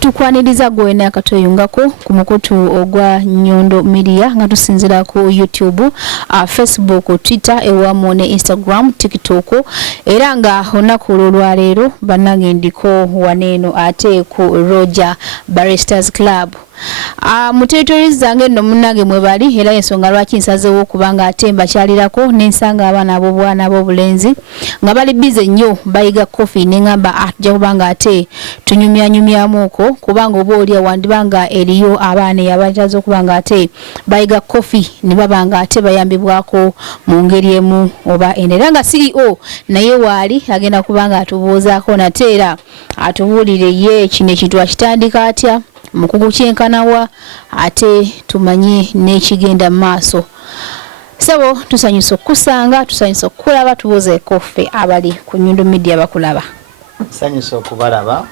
Tukwaniriza gwena akatoyungako ku mukutu ogwa Nyondo Media nga tusinzira ku YouTube, Facebook, Twitter, ewamu ne Instagram, TikTok era nga onaku olwaleero bannange ndiko waneeno ate ku Roger Baristas Club. Mu territories zange nno munnange mwe bali era ensonga lwaki nsazeewo kubanga ate mbakyalirako n'ensanga abaana ab'obwana ab'obulenzi nga bali bize nnyo bayiga coffee n'engamba atujja kubanga ate tunyumyanyumyamuuko kubanga oba oli awandibanga eriyo abaana yabataza okubanga ate bayiga coffee ne babanga ate bayambibwako mu ngeri emu oba endala nga CEO naye waali agenda kubanga atubuuzaako nate era atubuulire ye kino ekintu akitandika atya mukugu kyenkanawa ate tumanye n'ekigenda maaso. Sabo tusanyusa okusanga tusanyusa okulaba tubuuze koffe abali ku Nyondo Media bakulaba. Sanyusa okubalaba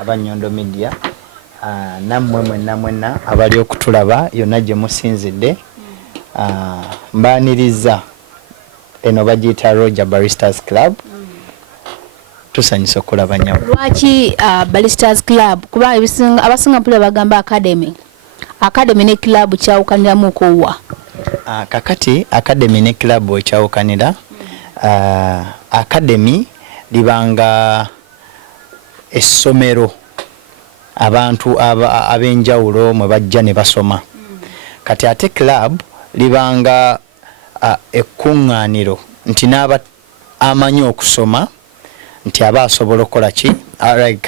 aba Nyondo Media nammwe mwenna abali okutulaba yonna gye musinzidde mbaaniriza eno bagiyita Roger Baristas Club. Tusanyusa okulaba nyawo. Lwaki Baristas Club kuba abasinga mpula bagamba academy ne club kyawukaniramu ko wa kakati academy ne club kyawukanira academy libanga essomero abantu abenjawulo mwe bajja ne basoma kati ate club libanga ekkungaaniro nti n'aba amanyi okusoma nti aba asobola okukola ki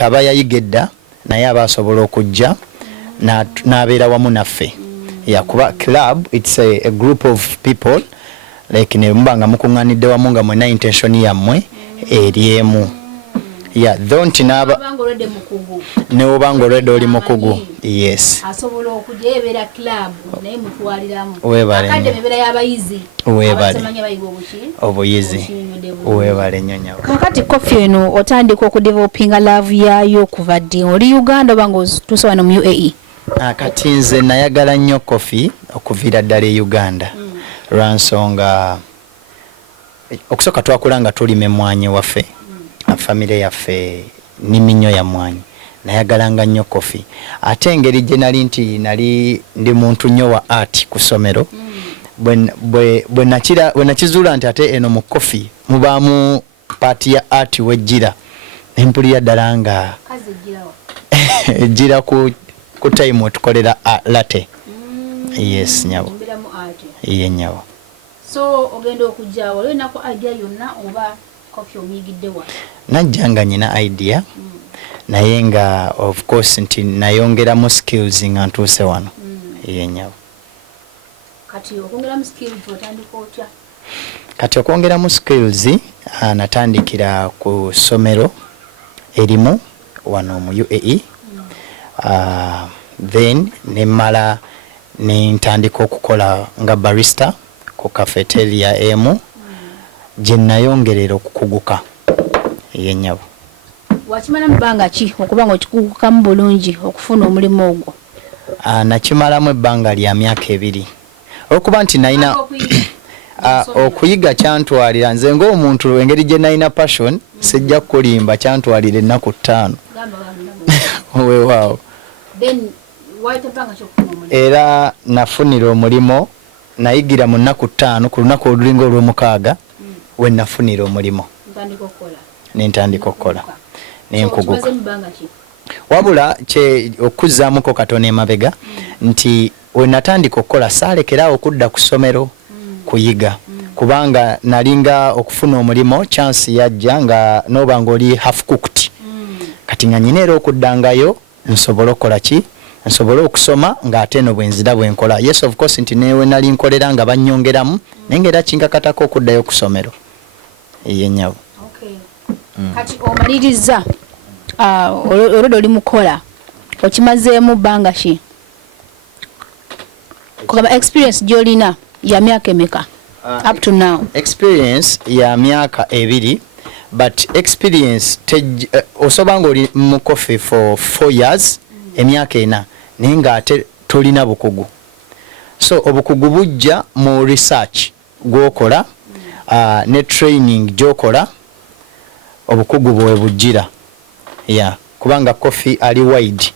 aba yayigedda naye aba asobola okujja n'abeera wamu naffe kuba club it's a group of people like ne mubanga mukuŋŋaanidde wamu nga mwena intention yammwe eri emu don't naba ne obanga olwedde oli mukugu yes asobola okujeebera club naye mutwaliramu akademi bera y'abayizi abasemanya bayiga obuyizi webale nnyonyawo. Kakati coffee eno otandika okudevelopinga love yayo kuva ddi oli Uganda obanga tuuse wano mu UAE? Kati nze nayagala nnyo coffee okuviira ddala e Uganda lwansonga okusooka twakulanga tulima emmwanyi waffe famire yaffe niminyo ya mwanyi nayagalanga nnyo coffee ate engeri gye nali nti nali ndi muntu nnyo wa art ku ssomero bwe nakizuula nti ate eno mu coffee mubaamu paati ya art wejjira nempulira ddala nga ejjira ku time wetukolera latte yes nyawo iye nyawo. So ogenda okujja waliwo nako idea yonna oba coffee omuyigiddewa? Najjanga nyina idea naye nga of course nti nayongeramu skills nga ntuuse wano iye nyawo. Kati okwongeramu skills otandika otya? Kati okwongeramu skills natandikira ku ssomero erimu wano mu UAE then nemala nentandika okukola nga barista ku cafeteria emu gye nayongerera okukuguka yennyabo. Wakimala mu bbanga ki okuba nga okikugukamu bulungi okufuna omulimu ogwo? Nakimalamu ebbanga lya myaka 2 okuba nti nalina okuyiga kyantwalira nze ng'omuntu engeri gye nalina passion sijja kulimba kyantwalira ennaku 5 wewaawo era nafunira omulimo nayigira mu nnaku 5 ku lunaku olulinga olw'omukaaga we nafunira omulimo nentandika okukola nenkuguka wabula okuzaamuko katono emabega nti we natandika okukola saalekerawo okudda ku ssomero kuyiga kubanga nalinga okufuna omulimo chance yajja nga noba ng'oli half cooked kati nga nyina era okuddangayo nsobola okukola ki nsobola okusoma ng'ate eno bwenzira bwenkola yes of course nti newe nali nkolera nga bannyongeramu naye ng'era kinkakatako okuddayo ku ssomero eyennyabo. Kati omaliriza olwedde oli mukola okimazeemu bbanga ki kugamba experience gy'olina ya myaka emeka up to now? Experience ya myaka 2 but experience osobanga oli mu coffee for 4 years emyaka 4 naye ng'ate tolina bukugu so obukugu bujja mu research gwokola ne training gyokola obukugu bwe bujjira kubanga coffee ali wide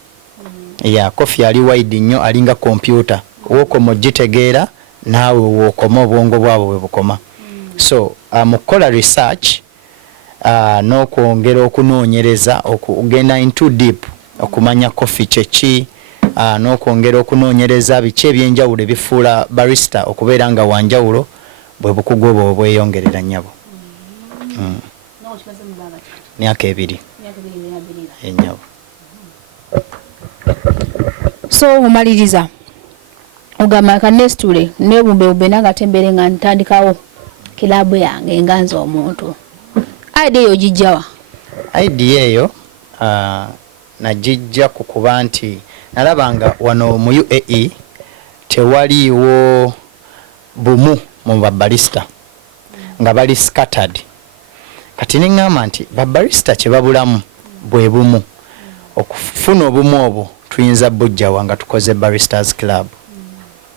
coffee ali wide nnyo alinga computer wokoma ogitegeera naawe wokoma obwongo bwabwe bwe bukoma so mukola research n'okwongera okunoonyereza okugenda into deep okumanya coffee kyeki n'okwongera okunoonyereza biki ebyenjawulo ebifuula barista okubeera nga wanjawulo bwe bukugu obwo bweyongerera nnyabo myaka 2 ennyabo. So omaliriza ogamba kanestule nebumbe nagatembere nga ntandikawo kilabu yange enganza omuntu idea eyo gijjawa? Idea eyo najijja ku kuba nti nalabanga wano mu UAE tewaliiwo bumu mu babarista nga bali scattered kati neŋŋamba nti babarista kye babulamu bwe bumu okufuna obumu obwo tuyinza bujjawa nga tukoze Baristas Club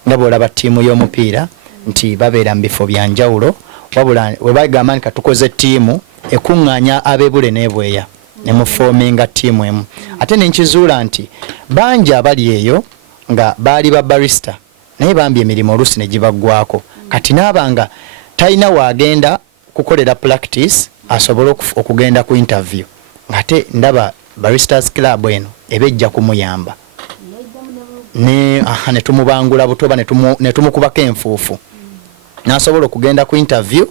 nga bw'olaba ttiimu y'omupiira nti babeera mu bifo bya njawulo wabula we bagamba nti katukoze ttiimu ekuŋŋaanya ab'ebule n'ebweya ne mufoominga ttiimu emu ate nenkizuula nti bangi abali eyo nga baali babarista naye bambi emirimu oluusi ne gibaggwako kati naabanga talina waagenda kukolera practice asobole okugenda ku interview ngate ndaba Baristas Club eno ebejja kumuyamba ne tumubangula butoba ne tumukubako enfuufu n'asobola okugenda ku interview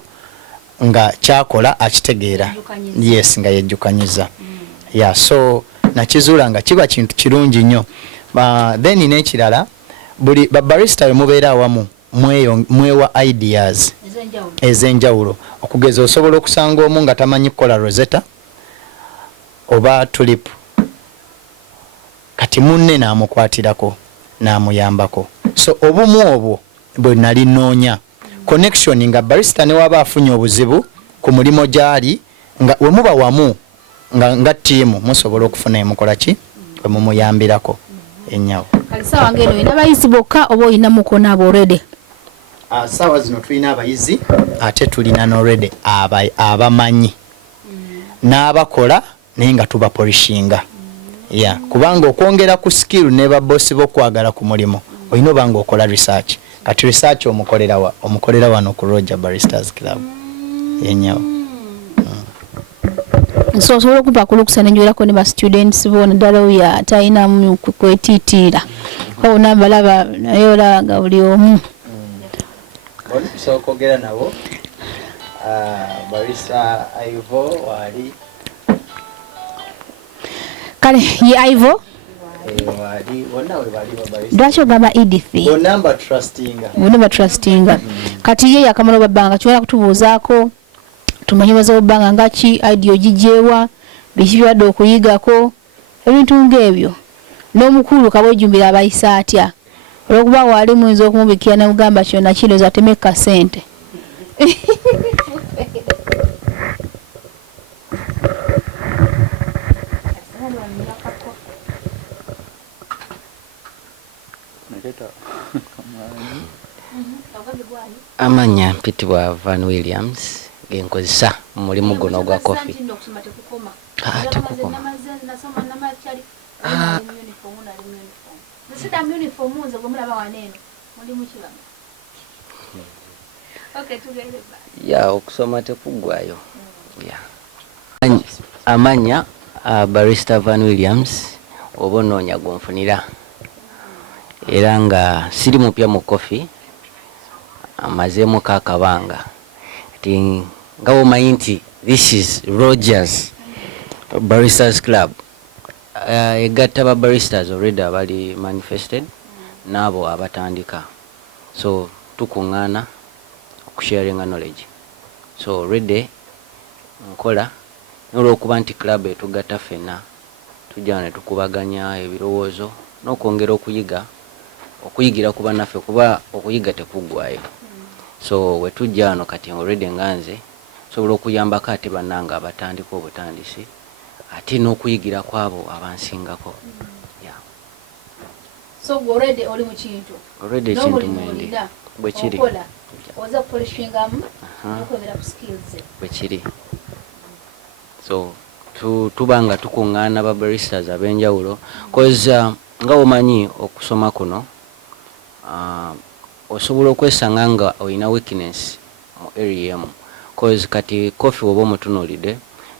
nga kyakola akitegeera yes nga yejjukanyiza so nakizuula nga kiba kintu kirungi nnyo then n'ekirala buli babarista we mubeera awamu mwewa ideas ez'enjawulo okugeza osobola okusanga omu nga tamanyi kukola rosetta oba tulip kati munne n'amukwatirako n'amuyambako so obumu obwo bwe nali noonya connection nga barista ne waba afunye obuzibu ku mulimo gyali nga we muba wamu nga ttiimu musobola okufuna emukola ki we mumuyambirako ennyawo. Kali sawa ngeno ina bayizi bokka oba olina mukona already? Sawa zino tulina abayizi ate tulina already abamanyi n'abakola naye nga tubapolishinga kubanga okwongera ku skill ne babbosi b'okwagala ku mulimo olina obanga okola research kati research omukolera wano ku Roger Baristas Club yenyawo. So osobola okupaakula okusanenjwerako ne ba students bona ddala oyo atalinamu kwetiitiira ona balaba naye olaba buli omu so okogera nabo Barista Ivo wali kale ye Ivo wali wonna we bali babarista lwaki ogamba Edith bonamba trustinga kati ye yakamala babbanga kiwera kutubuuzaako tumanyibaza obbanga ngaki idea ogijjeewa biki byadde okuyigako ebintu ng'ebyo n'omukulu kabojjumbira abayisa atya olwokuba wali muyinza okumubikira ne mugamba kyonna kirowooza atemeka kasente amanya mpitibwa Van Williams genkozesa mulimu guno gwa coffee okusoma tekugwayo amanya Barista Van Williams oba onoonya gonfunira era nga siri mupya mu coffee amazeemu kakabanga ati nga womanyi nti this is Rogers Baristas Club egatta ba baristas already abali manifested n'abo abatandika so tukuŋŋaana okusharinga knowledge so already nkola n'olwokuba nti club etugatta ffenna tujja ne tukubaganya ebirowoozo n'okwongera okuyigira kuba naffe kuba okuyiga tekuggwayo so we tujja wano kati already nganze sobola okuyambako ate bannanga abatandika obutandisi ate n'okuyigira kwabo abansingako so already oli mu kintu already kintu mwende bwe kiri oza kupolishingamu n'okwongera ku skills bwe kiri so tubanga tukungana ba baristas abenjawulo cause nga omanyi okusoma kuno osobola okwesanga nga olina weakness mu area emu cause kati coffee oba omutunuulidde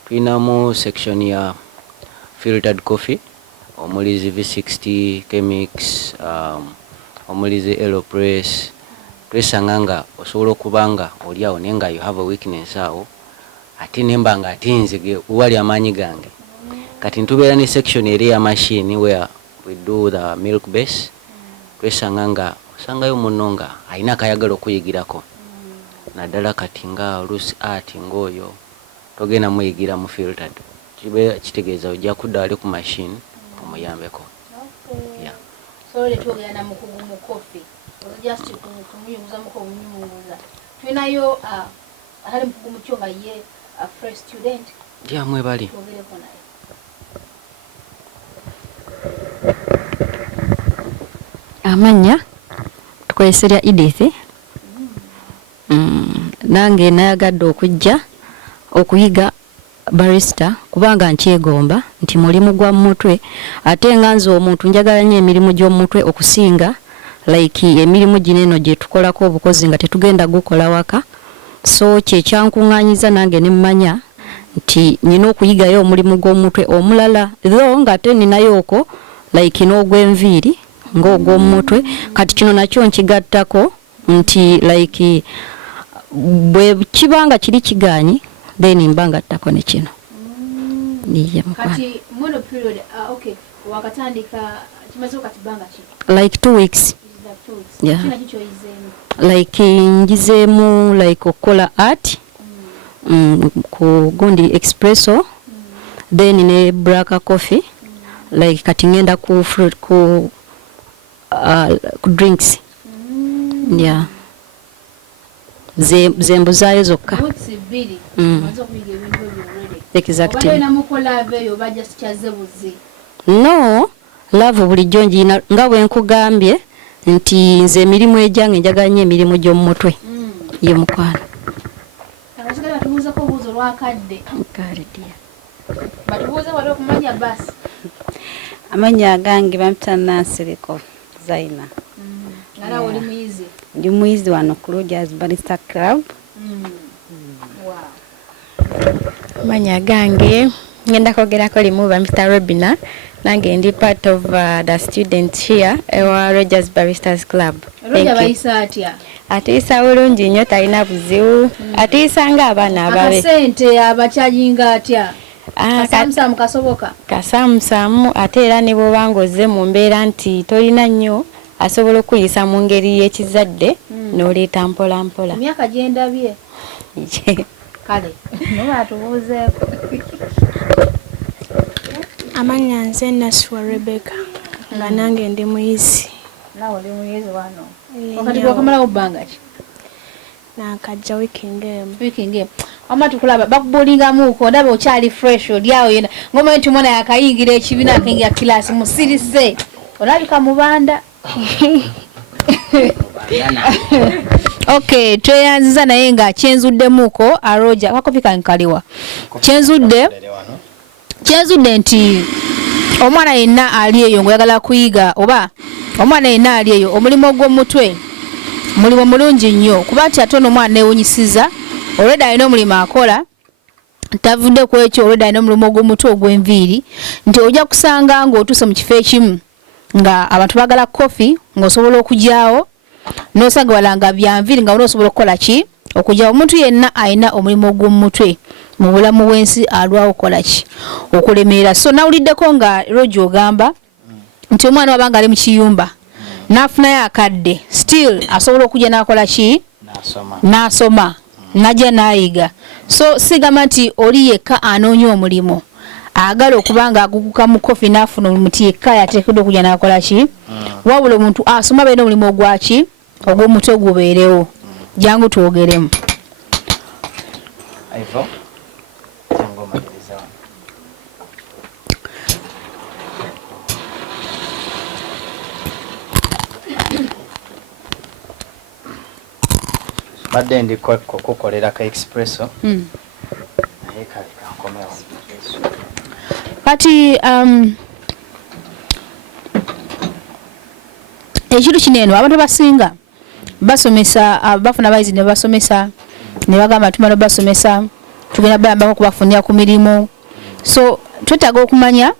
tulinamu section ya filtered coffee omulizi V60 chemix omulizi Aeropress twesanga nga osobola okubanga oli awo naye nga you have a weakness awo ate nemba nga ate nzige wali amaanyi gange kati ntubeera ne section eri ya machine where we do the milk base twesanga nga osangayo muno nga alina akayagala okuyigirako naddala kati nga oluusi art ng'oyo togenda muyigira mu filtered kitegeeza ojja kudda wali ku machine omuyambeko. Yeah. So letogenda mukugu mu coffee just kumuyunguza muko bunyumuza twinayo ali mukugu mucho nga ye a fresh student ndia mwe bali amanya tukoleserya Edith nange nayagadde okujja okuyiga barista kubanga nkyegomba nti mulimu gwa mutwe ate nga nze omuntu njagala nnyo emirimu gy'omutwe okusinga like emirimu gineno gye tukolako obukozi nga tetugenda gukola waka so kye kyankunganyiza nange nemmanya nti nina okuyigayo omulimu gw'omutwe omulala though nga ate ninayooko like n'ogw'enviiri ng'ogw'omutwe kati kino nakyo nkigattako nti like bwe kibanga kiri kiganyi then mbanga ttako ne kino niye mukwana kati mono period okay wakatandika kimaze okatibanga ki like 2 weeks yeah kina kicho izemu like njizemu like okola art ku gundi espresso then ne black coffee like kati ngenda ku fruit ku drinks yeah zembu zayo zokka exactly no love bulijjo njina nga bwe nkugambye nti nze emirimu ejange njagala nnyo emirimu gy'omutwe ye mukwano akasigala tubuuza ko buuzo lwakadde kalidia batubuuza wali okumanya basi amanya gange bamutana Sereko Zaina ngala oli muyizi ndi muyizi wano ku Rogers Barista Club amanya gange ngenda kogerako limu bamita Robina nange ndi part of the students here ewa Rogers Baristas Club. Roja bayisa atya? Atiisa bulungi nnyo talina buzibu. Atiisa nga abaana ababe. Akasente abakyajinga atya? Kasamusamu kasoboka? Kasamusamu ate era ne bw'obanga ozze mu mbeera nti tolina nnyo asobola okuyisa mu ngeri y'ekizadde n'oleeta mpola mpola. Emyaka gyendabye? Kale, noba tubuuzeeko. Amanya nze Naswa Rebecca nga nange ndi muyizi. Nawe oli muyizi wano. Wakati gwakamalawo bbanga ki? Nakajja weekend emu. Weekend emu. Wamma tukulaba bakubolingamuuko ndaba okyali fresh olyawo yena. Ngoma nti mwana yakayingira ekibiina akayingira kilasi musirise. Olabika mubanda. Okay, tweyanziza naye nga kyenzuddemuuko Aroja kakopi kankaliwa. Kyenzudde nti omwana yenna ali eyo ngoyagala kuyiga oba omwana yenna ali eyo omulimo gw'omutwe mulimo mulungi nnyo kuba nti ate omwana neewunyisiza olwedda alina omulimu akola tavudde ku ekyo olwedda alina omulimo gw'omutwe ogw'enviiri nti ojja kusanga ng'otuuse mu kifo ekimu nga abantu bagala kofi ng'osobola okujyawo n'osanga walanga byanviiri nga osobola okukola ki okujyawo omuntu yenna alina omulimu gw'omutwe mu bulamu bw'ensi alwawo okukola ki okulemerera so nawuliddeko nga Rojo ogamba nti omwana wabanga ali mu kiyumba n'afunayo akadde still asobola okujja n'akola ki n'asoma najja n'ayiga so sigamba nti oli yekka anoonya omulimu agala okuba nga aguguka mu kofi n'afuna omulimu ti yekka yateekeddwa okujja n'akola ki wabula omuntu asoma beena omulimu ogwaki ogw'omutwe gubeerewo jangu twogeremu badde ndiko kukolera ka espresso naye kale kankomewo kati ekintu kineno abantu basinga basomesa bafuna bayizi ne basomesa ne bagamba tumalo basomesa tugenda bayambako kubafunira ku mirimu so twetaaga okumanya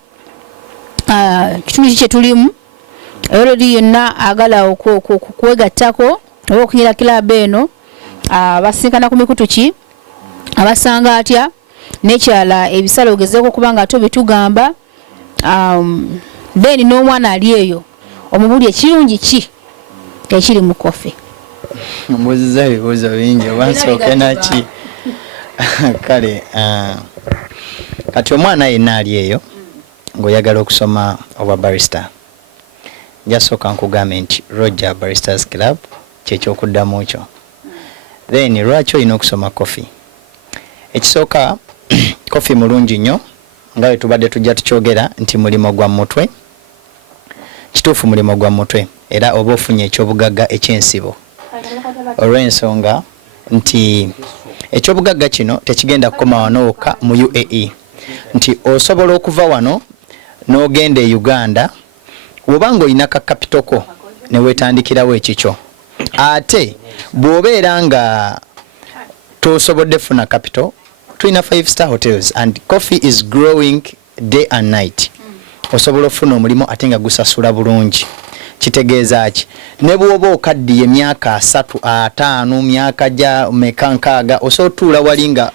kitundu kye tulimu olodi yonna agala okwegattako oba okunyira kilabu eno basinkana ku mikutu ki abasanga atya nekyala ebisale ogezeeko kubanga ate bitugamba then n'omwana ali eyo omubuli ekirungi ki ekiri mu kofi mbuziza ebibuuzo bingi obansooke naki kale kati omwana yenna ali eyo ng'oyagala okusoma obwa barista njasooka nkugambe nti Roger Baristas Club kyekyokuddamu kyo then lwaki olina okusoma kofi ekisooka kofi mulungi nnyo nga bwe tubadde tujja tukyogera nti mulimo gwa mutwe kituufu mulimo gwa mutwe era oba ofunye ekyobugagga ekyensibo olw'ensonga nti ekyobugagga kino tekigenda kukoma wano wokka mu UAE nti osobola okuva wano n'ogenda e Uganda wobanga olina kakapitoko ne weetandikirawo ekikyo ate bw'obeera nga tosobodde funa capital tulina 5-star hotels and coffee is growing day and night osobola ofuna omulimu ate nga gusasula bulungi kitegeeza ki ne bw'oba okaddiye emyaka 3-5 myaka gya mekankaaga osotuula wali nga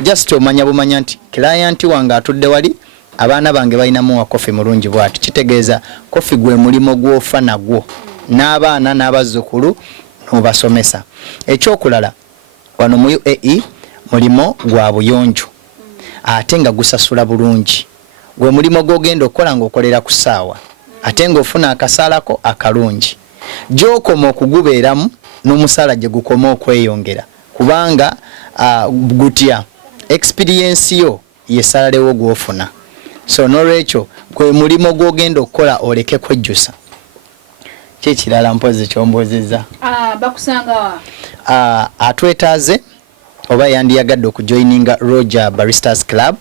just omanya bumanya nti client wange atudde wali abaana bange balinamu wa kofi mulungi bwati kitegeeza kofi gwe mulimo gwofa nagwo n'abaana n'abazzukulu n'obasomesa ekyokulala wano mu UAE mulimo gwa buyonjo ate nga gusasula bulungi gwe mulimo gwogenda okukola ng'okolera ku ssaawa ate ng'ofuna akasalako akalungi gy'okoma okugubeeramu n'omusala gye gukoma okweyongera kubanga gutya experience yo yesalalewo gw'ofuna so n'olwekyo gwe mulimo gw'ogenda okukola oleke kwejjusa kyekirala mpozi kyombuuzizza bakusanga atwetaaze oba yandiyagadde okujoininga Roger Baristas Club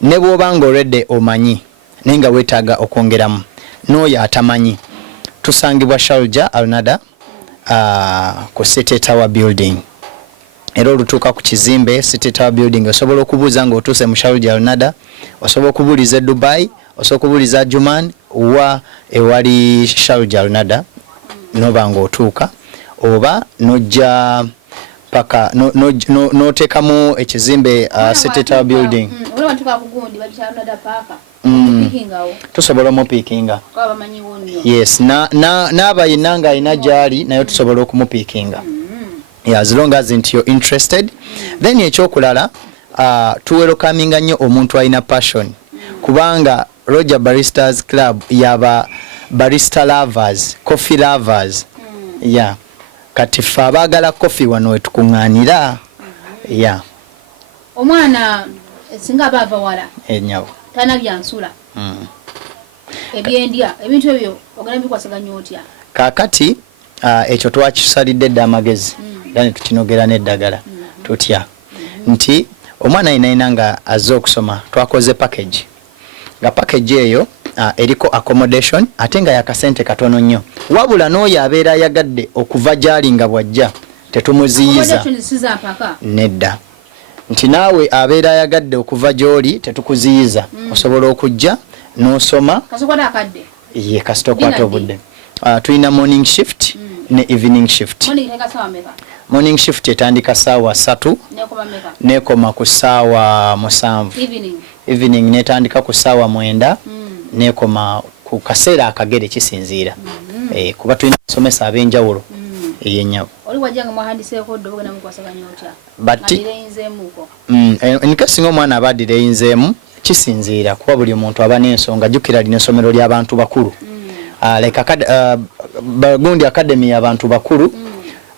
ne bw'obanga already omanyi naye nga weetaaga okwongeramu n'oyo atamanyi tusangibwa SHALJAH Alnada ku City Tower Building era olutuuka ku kizimbe City Tower Building osobola okubuuza ng'otuuse mu SHALJAH Alnada osobola okubuuliza Dubai osobola okubuuliza Juman wa ewali SHALJAH Alnada noba ng'otuuka oba nojja paka noteekamu ekizimbe City Tower Building tusobola omupiikinga yes n'aba yenna nga alina gyali nayo tusobola okumupiikinga as long as nti you're interested then ekyokulala tuwerokaminga nnyo omuntu alina passion kubanga Roger Baristas Club yaba barista lovers coffee lovers yeah kati ffe abaagala kofi wano wetukuŋŋaanira ya omwana singa baava wala enyawo tana byansula ebyendya ebintu ebyo ogenda bikwasaganya otya kaakati ekyo twakisalidde dda amagezi yani tukinogera n'eddagala tutya nti omwana yenayina nga azze okusoma twakoze package nga package eyo eriko accommodation ate nga yakasente katono nnyo wabula n'oyo abeera ayagadde okuva gyali nga bwajja tetumuziyiza nedda nti naawe abeera ayagadde okuva gy'oli tetukuziyiza osobola okujja n'osoma ye kasita okwata obudde tulina morning shift ne evening shift morning shift etandika ssaawa 3 nekoma ku ssaawa 7 evening netandika ku ssaawa 9 nekoma ku kaseera akagere kisinziira kuba tulina kusomesa ab'enjawulo eyenyawo oli wajjanga mwahandiseeko ddo bogenda mukwasaganya otya bati nkasinga omwana abaddira eyinzeemu kisinziira kuba buli muntu aba n'ensonga jjukira lino essomero ly'abantu bakulu like Bagundi Academy y'abantu bakulu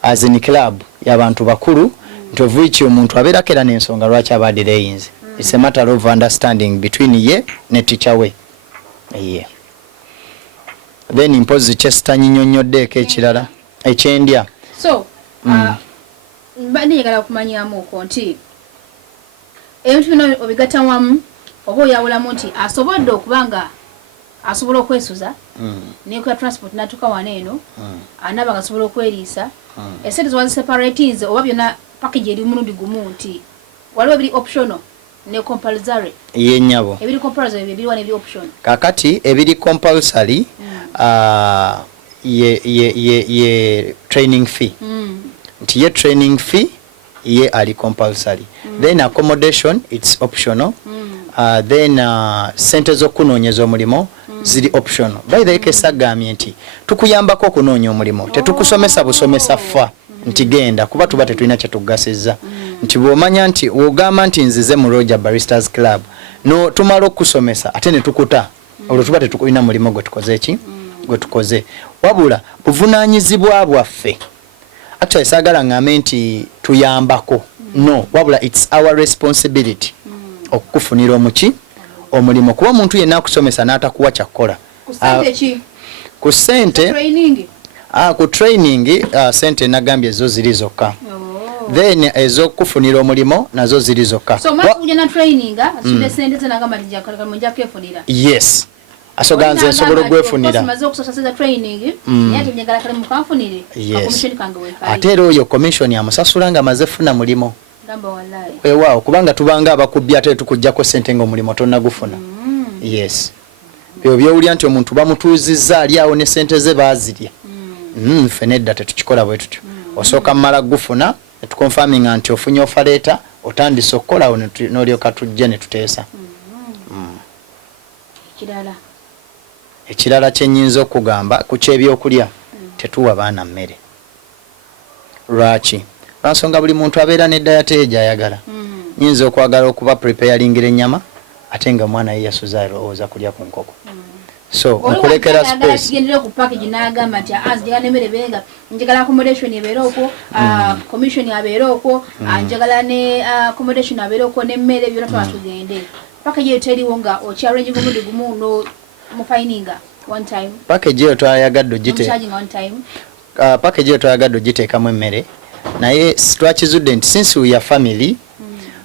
as in club y'abantu bakulu nti ovuiki omuntu abeerako era n'ensonga lwaki abaddira eyinze it's a matter of understanding between ye ne teacher we yeah. Then impozi kyesitanyi nnyonnyoddeeko ekirala ekyendya so bandi njagala okumanyamu okwo nti ebintu bino obigatta wamu obo yawulamu nti asobodde okubanga asobola okwesuza n'ekola transport n'atuuka wano eno anaba nga asobola okweriisa esente zoba ziseparatinze oba byonna package eri mulundi gumu nti waliwo ebiri optional ne compulsory yennyabo ebiri compulsory ebiri wane ebiri optional kakati ebiri compulsory ye training fee nti ye training fee ye ali compulsory then accommodation it's optional then sente z'okunoonyeza omulimo ziri optional by the way kesagamye nti tukuyambako okunoonya omulimo tetukusomesa busomesa ffa nti genda kuba tuba tetulina kyetugasiza nti bw'omanya nti wogamba nti nzize mu Roger Baristas Club no tumala okusomesa ate ne tukuta olwo tuba tetukulina mulimo gwe tukoze ki gwe tukoze wabula buvunaanyizibwa bwaffe actually sagala ngambe nti tuyambako no wabula it's our responsibility okukufunira omuki omulimo kuba omuntu yenna akusomesa n'atakuwa kyakkola ku sente ku training sente nagambye ezo ziri zokka then ezokufunira omulimo nazo ziri zokka so mwakuja na training asule sente zenagamba njakala munja kefunira yes asoganze nsobola gwefunira maze okusasasiza training yate njagala kale mukafunire commission kange wekali ate era oyo commission amusasula nga maze funa mulimo gamba wallahi wao kubanga tubanga abakubbi ate tukujjako sente ngo mulimo tonna gufuna yes byowulya nti omuntu bamutuuzizza ali awo ne sente ze baazirya fenedda tetukikola bwe tutyo osooka mmala gufuna tukonfirming nti ofunye ofaleta otandise okukolawo n'olyoka tujja ne tuteesa ekirala kyennyinza okugamba ku kyebyokulya tetuwa baana mmere lwaki lwansonga buli muntu abeera ne dayate gy'ayagala nyinza okwagala okuba preparingira ennyama ate nga omwana ye yasuza alowooza kulya ku nkoko so nkulekera space kigendera ku package n'agamba nti njagala n'emmere benga njagala accommodation ebeera okwo commission abeera okwo njagala ne accommodation abeera okwo n'emmere byonna twaba tugende package eyo teriwo nga okyarrange gumundi gumu no mufininga one time package eyo twayagadde package eyo twayagadde ogiteekamu emmere naye twakizudde nti since we are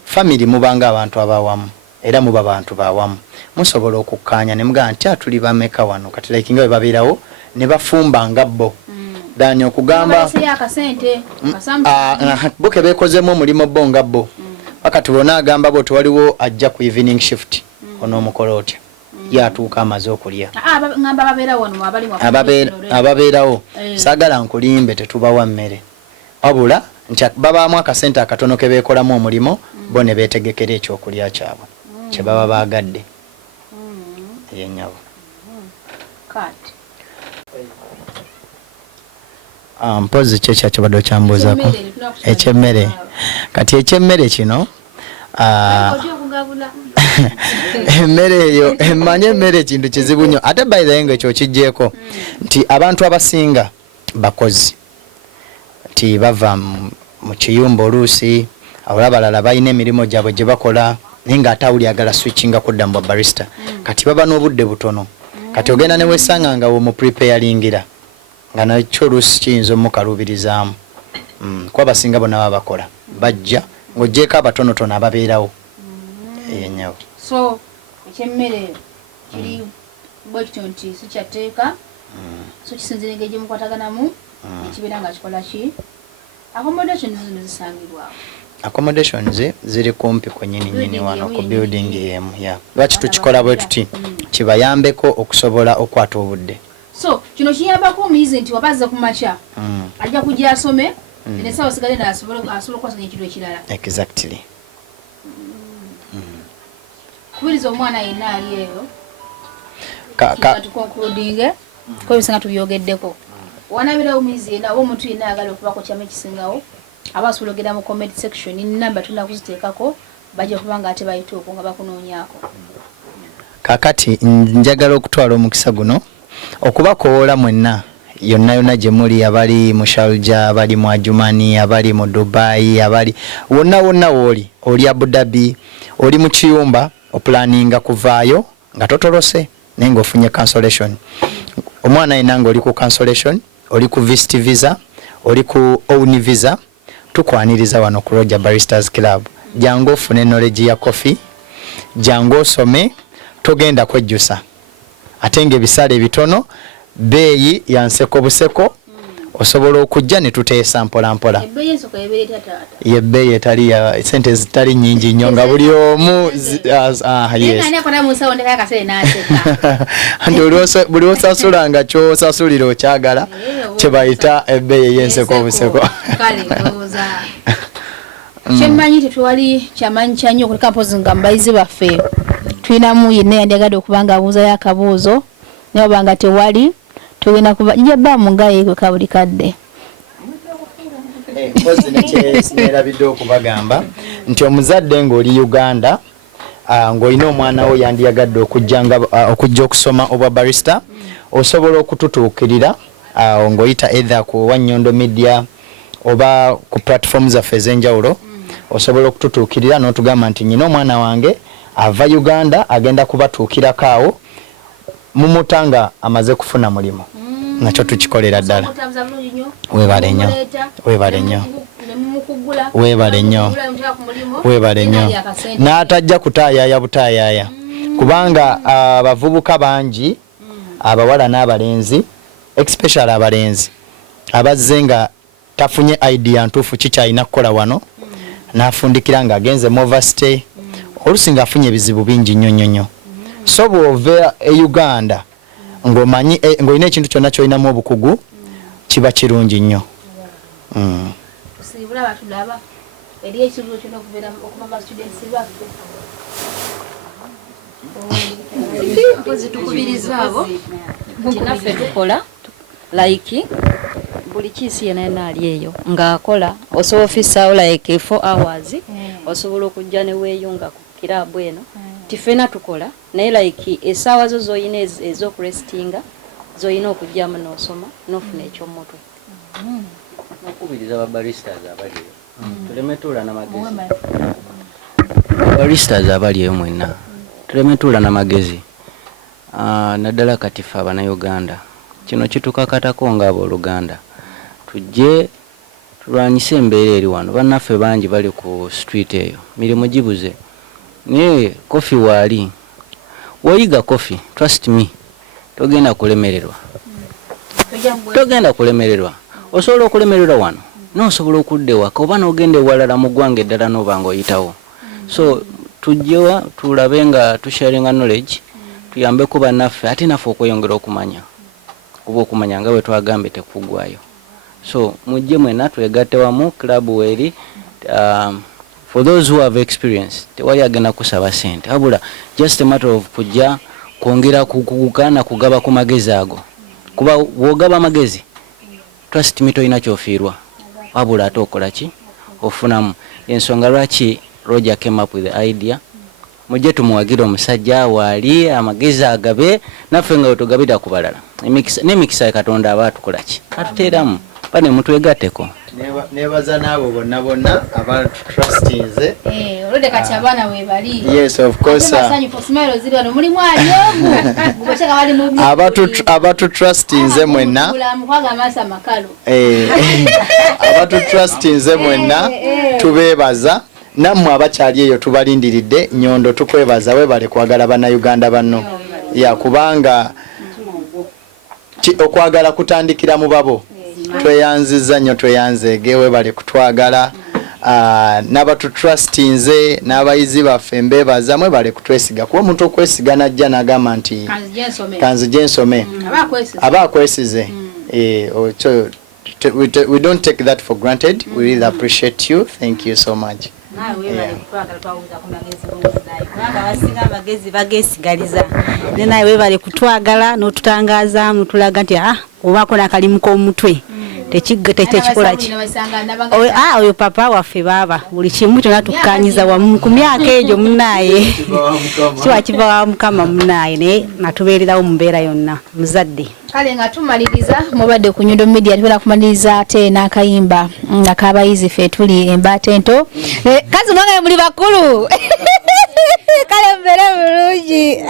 family mubanga abantu abawamu era muba bantu bawamu musobola okukkaanya ne mugamba nti atuli bameka wano kati like nga bwe babeerawo ne bafumba nga bo dani okugamba boke beekozemu omulimo bo nga bo wakati bona agamba bo tewaliwo ajja ku evening shift onoomukola otya yatuuka amaze okulya ababeerawo saagala nkulimbe tetubawa mmere wabula nti babaamu akasente akatono ke beekolamu omulimo bo ne beetegekera ekyokulya kyabwe kye baba baagadde yennyabo mpozi kyo kyakibadde okyambuuzaako ekyemmere kati ekyemmere kino emmere eyo emmanye emmere ekintu kizibu nnyo ate by the way ng'ekyo kijjeeko nti abantu abasinga bakozi nti bava mu kiyumba oluusi awula balala balina emirimu gyabwe gye bakola naye ng'ate awuli agala switchinga kudda mu barista kati baba n'obudde butono kati ogenda ne wesanga nga womupreparingira nga nakyo oluusi kiyinza omukaluubirizaamu kuba abasinga bonna baba bakola bajja ng'ogjeeko abatonotono ababeerawo yenyawo so ekyemmere kiri bwekityo nti sikyateeka so kisinzira engeri gye mukwataganamu ekibeera nga kikola ki accommodation zino zisangibwawo accommodations ziri kumpi kwennyini wano ku building emu lwaki tukikola bwe tuti kibayambeko okusobola okwata obudde so kino kiyambako omuyizi nti wabaza ku makya ajja kujja asome nesawa sigale nasobola okwasanya ekiro ekirala exactly kubiriza omwana yenna ali eyo tukoncludinge kubisanga tubyogeddeko wanabirawo omuyizi yenna oba omuntu yenna ayagala okubako kyamu ekisingawo aba asobola ogenda mu comment section namba tulina kuziteekako bajja kubanga ate bayituuko nga bakunoonyaako kakati njagala okutwala omukisa guno okubakoola mwenna yonna gye muli abali mu SHALJAH abali mu Ajumani abali mu Dubai abali wonna wooli oli Abu Dhabi oli mu kiyumba opulaninga kuvaayo nga totolose naye ng'ofunye cancellation omwana yenna ng'oli ku cancellation oli ku visit visa oli ku own visa tukwaniriza wano ku Roger Baristas Club jangu ofune knowledge ya coffee jangu osome togenda kwejjusa ate ng'ebisale bitono beeyi yanseko buseko osobola okujja ne tuteesa mpola yebbeeyi etali ya sente zitali nnyingi nnyo nga buli omu nti buli osasula nga kyosasulira okyagala kyebayita ebbeeyi ey'enseko buseko kyemmanyi tetwali kyamanyi kya nnyo kuleka mpozi nga mubayizi baffe tulinamu yenna yandiyagadde okuba nga abuuzayo akabuuzo naye oba nga tewali tugenda kuba jjabaamu ngaye ka buli kadde mpozi nekyesinirabidde okubagamba nti omuzadde ng'oli Uganda ng'olina omwana wo yandiyagadde okujja okusoma obwa barista osobola okututuukirira ng'oyita either ku wa Nyondo Media oba ku platform zaffe ez'enjawulo osobola okututuukirira n'otugamba nti nyina omwana wange ava Uganda agenda kubatuukirako awo mumutanga amaze kufuna mulimo nakyo tukikolera ddala weebale nnyo weebale nnyo n'atajja kutaayaaya butaayaaya kubanga abavubuka bangi abawala n'abalenzi especially abalenzi abazze nga tafunye idea ntuufu kikyalina kukola wano n'afundikira ng'agenze mu overstay oluusi ng'afunye ebizibu bingi nnyo so bw'ova e Uganda ng'omanyi ng'olina ekintu kyonna ky'olinamu obukugu kiba kirungi nnyo. Naffe tukola like buli kiisi yenna ali eyo ng'akola osobola ofisaawo like 4 hours osobola okujja ne weeyunga ku kiraabu eno tifena tukola naye like essaawa zo zoyina ez'okurestinga zoyina okujjamu n'osoma n'ofuna ekyomutwe. Okubiriza babaristas abaliyo tuleme tuula n'amagezi babaristas abaliyo mwenna tuleme tuula n'amagezi naddala kati ffe Abannayuganda kino kitukakatako ng'abooluganda tujje tulwanyise embeera eri wano bannaffe bangi bali ku street eyo mirimu gibuze naye kofi waali woyiga kofi trust me togenda kulemererwa osobola okulemererwa wano n'osobola okudda ewaka oba n'ogenda ewalala mu ggwanga eddala n'oba ng'oyitawo so tujjewa tulabe nga tusharinga knowledge tuyambeko bannaffe ate naffe okweyongera okumanya kuba okumanya nga bwe twagambe tekuggwayo so mujje mwenna twegatte wamu club weeri for those who have experience tewali agenda kusaba sente wabula just a matter of kujja kwongera kukukana kugaba ku magezi ago kuba wogaba magezi trust me toyina kyofiirwa wabula ate okola ki ofunamu ensonga lwaki Roger came up with the idea mujje tumuwagira omusajja waali amagezi agabe naffe nga wetugabira ku balala n'emikisa Katonda aba tukola ki atuteeramu bane mutwegatteko nebaza n'abo bonna abatutrustinze olode kati abaana we bali yes of course abatutrustinze mwenna abatutrustinze mwenna tubeebaza nammwe abakyali eyo tubalindiridde Nyondo tukwebaza webale kwagala Bannayuganda banno kubanga okwagala kutandikira mu babo tweyanziza nnyo tweyanzeege webale kutwagala n'abatutrustinze n'abayizi baffe mbeebaza mwebale kutwesiga kuba omuntu okwesiga najja n'agamba nti kanzije nsome aba akwesize we don't take that for granted. We really appreciate you. Thank you so much. Amagezi bagesigaliza naye webale kutwagala n'otutangaaza mutulaga nti obako nakalimu k'omutwe tekikola ki oyo papa waffe baaba buli kimu kyonna tukkanyiza wamu ku myaka egyo munaaye kiba kiva wa Mukama munaaye naye natubeererawo mu mbeera yonna muzadde kale nga tumaliriza mubadde ku Nyondo Media tubera kumaliriza ate n'akayimba akabayizi ffe tuli embaata ento kazi mwange muli bakulu kale mbeere bulungi